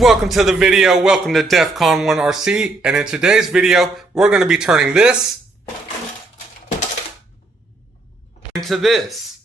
Welcome to the video, welcome to DEFCON 1 RC, and in today's video, we're going to be turning this into this.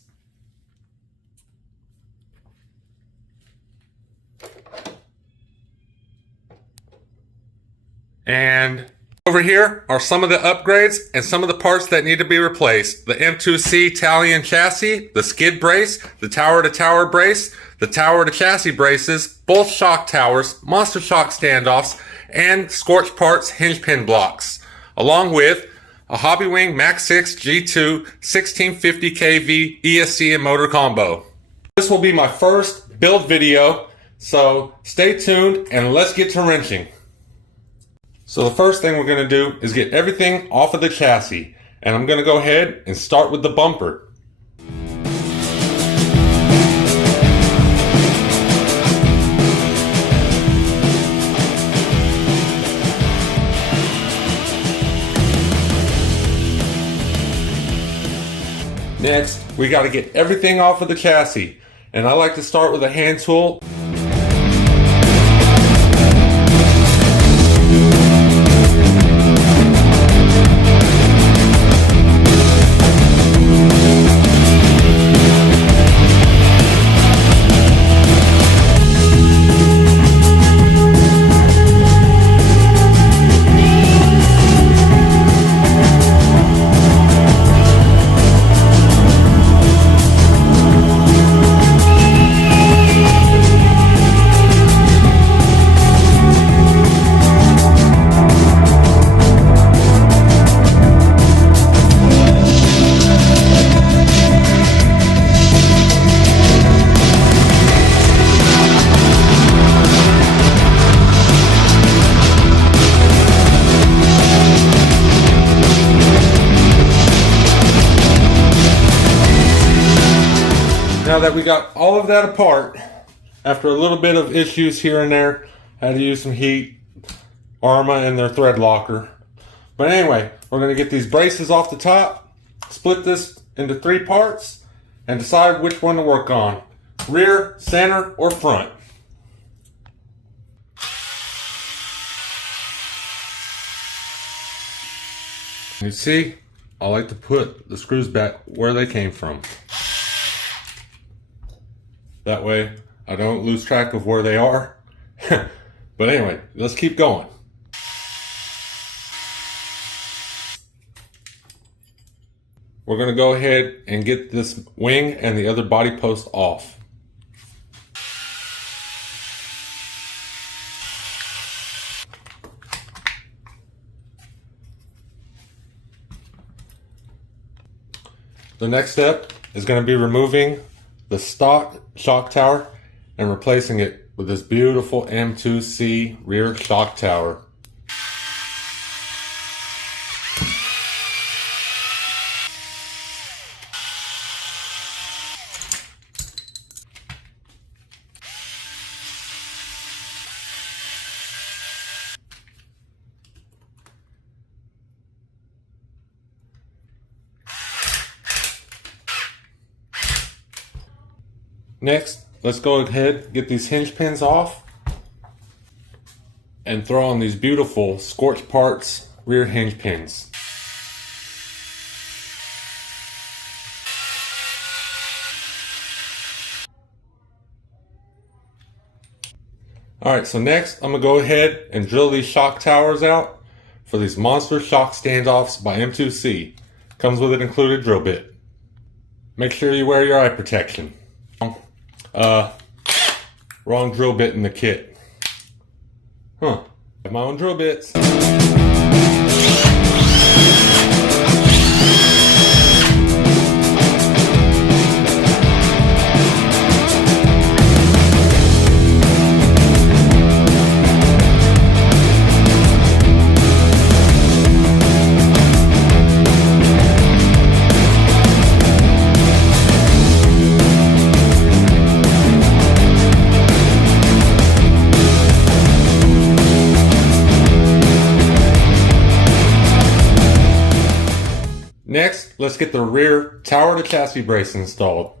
And over here are some of the upgrades and some of the parts that need to be replaced. The M2C Talion chassis, the skid brace, the tower-to-tower brace, the tower-to-chassis braces, both shock towers, monster shock standoffs, and Scorch Parts hinge pin blocks, along with a Hobbywing Max 6 G2 1650 kV ESC and motor combo. This will be my first build video, so stay tuned and let's get to wrenching. So the first thing we're going to do is get everything off of the chassis, and I'm going to go ahead and start with the bumper. Next, we got to get everything off of the chassis, and I like to start with a hand tool. Now that we got all of that apart, after a little bit of issues here and there, had to use some heat, Arrma and their thread locker. But anyway, we're going to get these braces off the top, split this into 3 parts, and decide which one to work on. Rear, center, or front. You see, I like to put the screws back where they came from. That way, I don't lose track of where they are. But anyway, let's keep going. We're going to go ahead and get this wing and the other body post off. The next step is going to be removing the stock shock tower and replacing it with this beautiful M2C rear shock tower. Next, let's go ahead, get these hinge pins off, and throw on these beautiful Scorch Parts rear hinge pins. Alright, so next I'm going to go ahead and drill these shock towers out for these monster shock standoffs by M2C. Comes with an included drill bit. Make sure you wear your eye protection. Wrong drill bit in the kit. I have my own drill bits. Next, let's get the rear tower to chassis brace installed.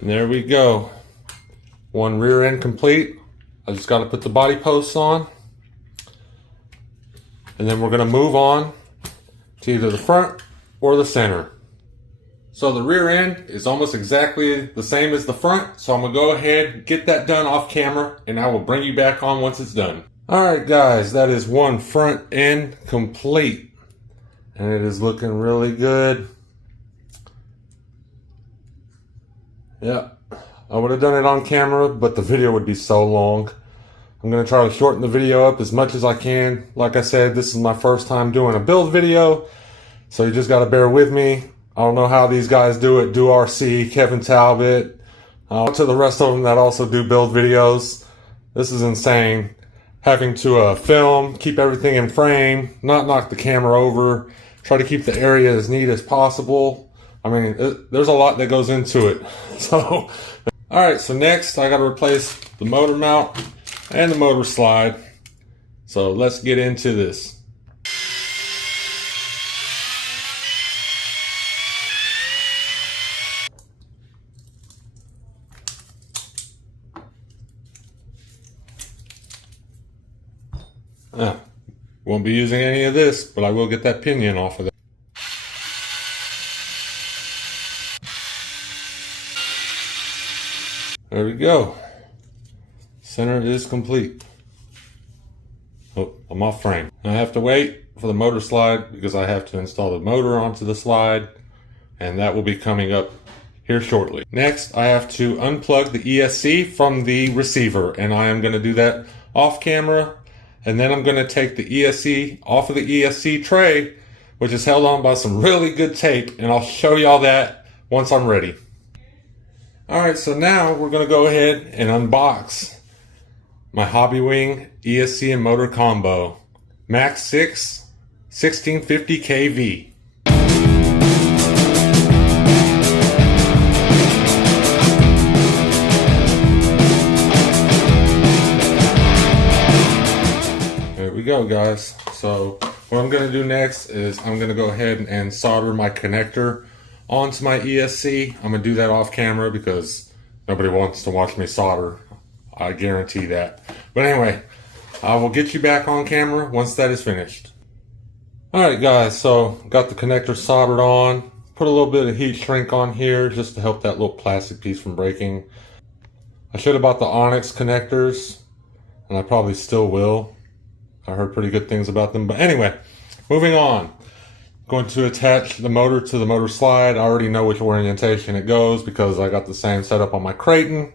And there we go. one rear end complete. I just got to put the body posts on. And then we're going to move on to either the front or the center. So the rear end is almost exactly the same as the front. So I'm going to go ahead and get that done off camera, and I will bring you back on once it's done. Alright guys, that is one front end complete. And it is looking really good. Yeah, I would have done it on camera, but the video would be so long. I'm going to try to shorten the video up as much as I can. Like I said, this is my first time doing a build video, so you just got to bear with me. I don't know how these guys do it. Do RC, Kevin Talbot, to the rest of them that also do build videos. This is insane. Having to film, keep everything in frame, not knock the camera over, try to keep the area as neat as possible. I mean, there's a lot that goes into it. So, alright, so next I got to replace the motor mount and the motor slide. So let's get into this. Won't be using any of this, but I will get that pinion off of there. There we go. Center is complete. Oh, I'm off frame. I have to wait for the motor slide because I have to install the motor onto the slide, and that will be coming up here shortly. Next, I have to unplug the ESC from the receiver, and I am going to do that off camera. And then I'm going to take the ESC off of the ESC tray, which is held on by some really good tape, and I'll show y'all that once I'm ready. Alright, so now we're going to go ahead and unbox my Hobbywing ESC and motor combo. Max 6, 1650 kV. Go guys. So what I'm going to do next is I'm going to go ahead and solder my connector onto my ESC. I'm going to do that off camera because nobody wants to watch me solder. I guarantee that. But anyway, I will get you back on camera once that is finished. Alright guys, so got the connector soldered on. Put a little bit of heat shrink on here just to help that little plastic piece from breaking. I should have bought the Onyx connectors, and I probably still will. I heard pretty good things about them. But anyway, moving on. Going to attach the motor to the motor slide. I already know which orientation it goes because I got the same setup on my Creighton.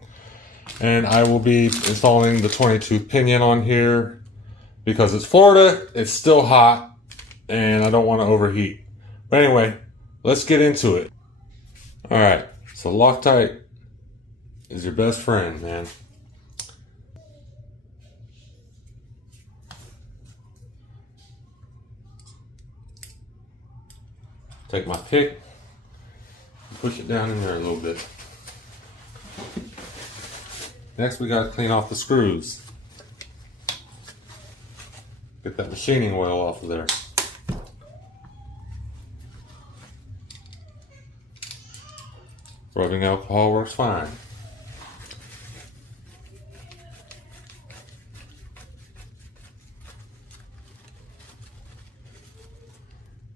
And I will be installing the 22 pinion on here because it's Florida, it's still hot, and I don't want to overheat. But anyway, let's get into it. Alright, so Loctite is your best friend, man. Take my pick, push it down in there a little bit. Next we got to clean off the screws. Get that machining oil off of there. Rubbing alcohol works fine.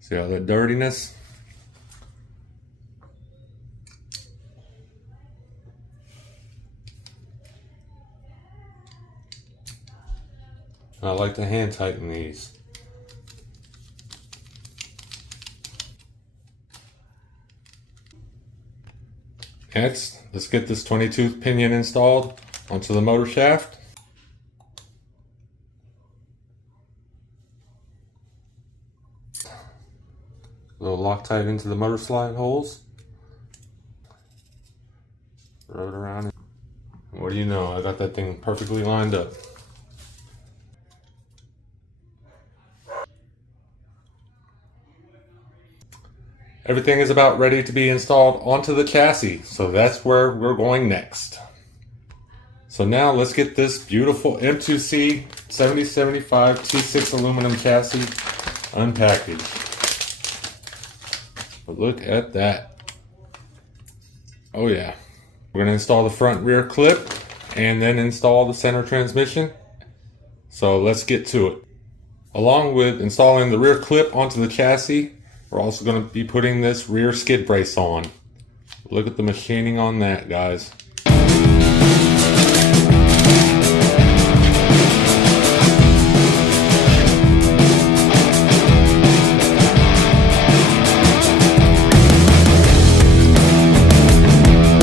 See all that dirtiness? I like to hand tighten these. Next, let's get this 22 pinion installed onto the motor shaft. A little Loctite into the motor slide holes. Rub it around. What do you know? I got that thing perfectly lined up. Everything is about ready to be installed onto the chassis, so that's where we're going next. So now let's get this beautiful M2C 7075 T6 aluminum chassis unpackaged. But look at that. Oh yeah. We're going to install the front rear clip and then install the center transmission. So let's get to it. Along with installing the rear clip onto the chassis, we're also going to be putting this rear skid brace on. Look at the machining on that, guys.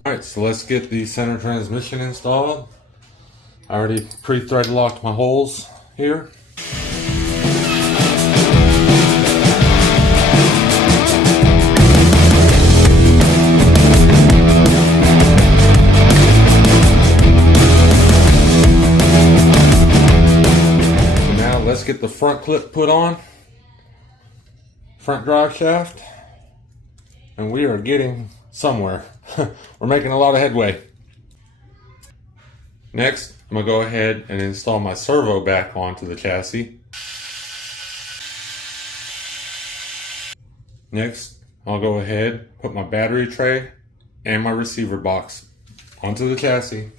Alright, so let's get the center transmission installed. I already pre-thread locked my holes here. Let's get the front clip put on, front drive shaft, and we are getting somewhere. We're making a lot of headway. Next, I'm going to go ahead and install my servo back onto the chassis. Next, I'll go ahead, put my battery tray and my receiver box onto the chassis.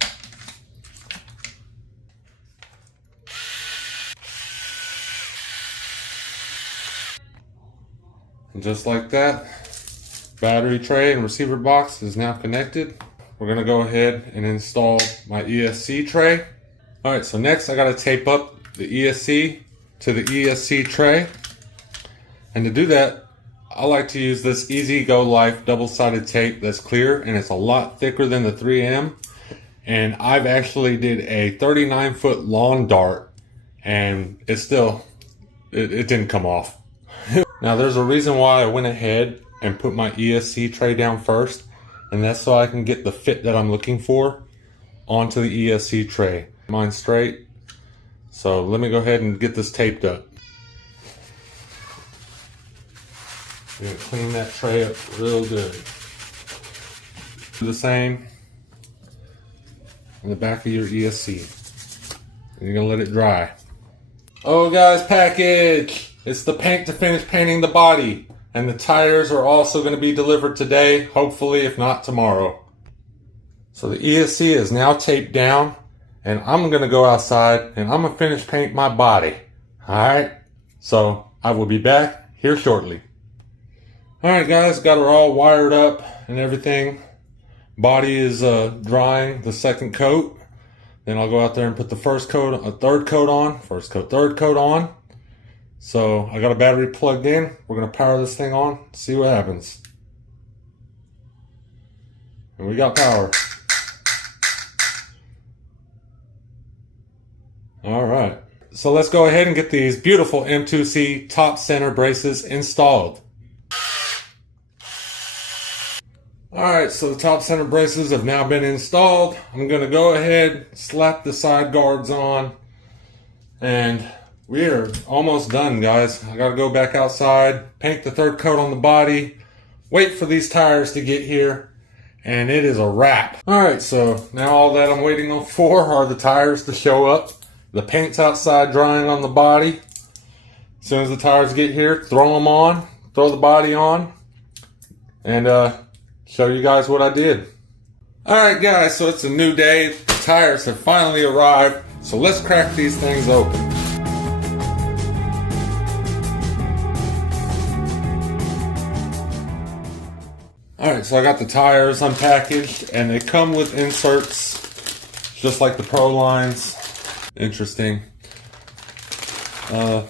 And just like that, battery tray and receiver box is now connected. We're going to go ahead and install my ESC tray. Alright, so next I got to tape up the ESC to the ESC tray. And to do that, I like to use this Easy Go Life double-sided tape that's clear, and it's a lot thicker than the 3M. And I've actually did a 39-foot lawn dart, and it didn't come off. Now there's a reason why I went ahead and put my ESC tray down first, and that's so I can get the fit that I'm looking for onto the ESC tray. Mine's straight, so let me go ahead and get this taped up. You're gonna clean that tray up real good. Do the same in the back of your ESC. And you're gonna let it dry. Oh guys, package! It's the paint to finish painting the body, and the tires are also going to be delivered today, hopefully, if not tomorrow. So the ESC is now taped down, and I'm going to go outside and I'm going to finish paint my body. Alright, so I will be back here shortly. Alright guys, got her all wired up and everything. Body is drying the second coat. Then I'll go out there and put the third coat on. So I got a battery plugged in. We're going to power this thing on, see what happens. And we got power. Alright, so let's go ahead and get these beautiful M2C top center braces installed. Alright, so the top center braces have now been installed. I'm going to go ahead, slap the side guards on, and we are almost done, guys. I gotta go back outside, paint the third coat on the body, wait for these tires to get here, and it is a wrap. Alright, so now all that I'm waiting for are the tires to show up. The paint's outside drying on the body. As soon as the tires get here, throw them on, throw the body on, and show you guys what I did. Alright guys, so it's a new day. The tires have finally arrived, so let's crack these things open. Alright, so I got the tires unpackaged, and they come with inserts just like the Pro lines. Interesting. Gotta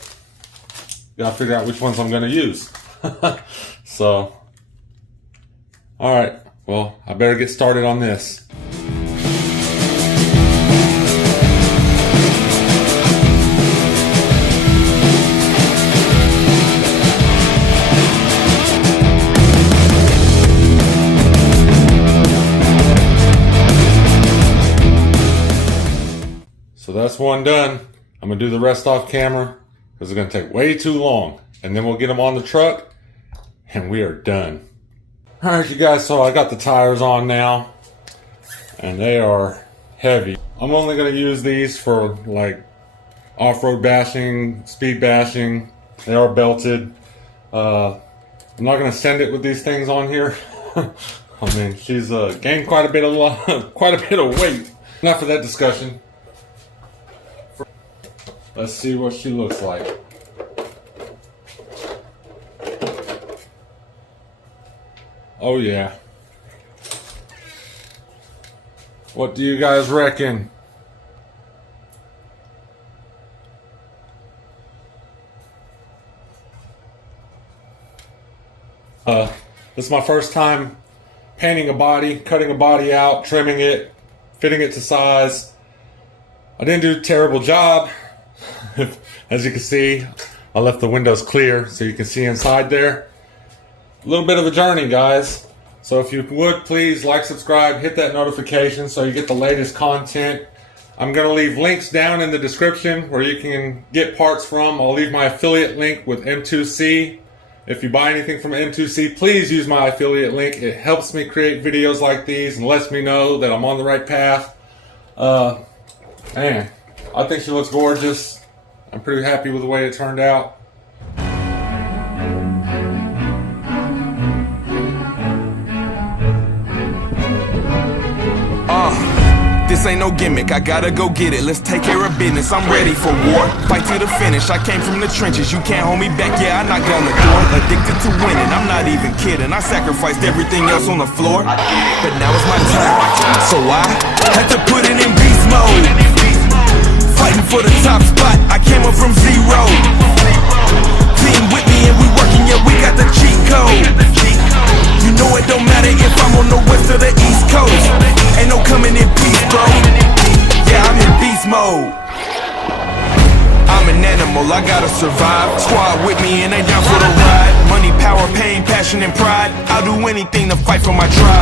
figure out which ones I'm gonna use. So, alright, well, I better get started on this. So that's one done. I'm going to do the rest off camera because it's going to take way too long. And then we'll get them on the truck and we are done. Alright you guys, so I got the tires on now and they are heavy. I'm only going to use these for like off-road bashing, speed bashing. They are belted. I'm not going to send it with these things on here. I mean, she's gained quite a bit of weight. Enough of that discussion. Let's see what she looks like. Oh yeah. What do you guys reckon? This is my first time painting a body, cutting a body out, trimming it, fitting it to size. I didn't do a terrible job. As you can see, I left the windows clear so you can see inside there. A little bit of a journey, guys. So if you would, please like, subscribe, hit that notification so you get the latest content. I'm going to leave links down in the description where you can get parts from. I'll leave my affiliate link with M2C. If you buy anything from M2C, please use my affiliate link. It helps me create videos like these and lets me know that I'm on the right path. Man, I think she looks gorgeous. I'm pretty happy with the way it turned out. This ain't no gimmick, I gotta go get it. Let's take care of business, I'm ready for war. Fight to the finish, I came from the trenches. You can't hold me back, yeah, I knocked on the door. Addicted to winning, I'm not even kidding. I sacrificed everything else on the floor, but now it's my time. So I had to put it in beast mode. Fighting for the top spot, I came up from zero. Team with me and we working, yeah, we got the cheat code. You know it don't matter if I'm on the west or the east coast. Ain't no coming in peace, bro. Yeah, I'm in beast mode. I'm an animal, I gotta survive. Squad with me and they down for the ride. Money, power, pain, passion, and pride. I'll do anything to fight for my tribe.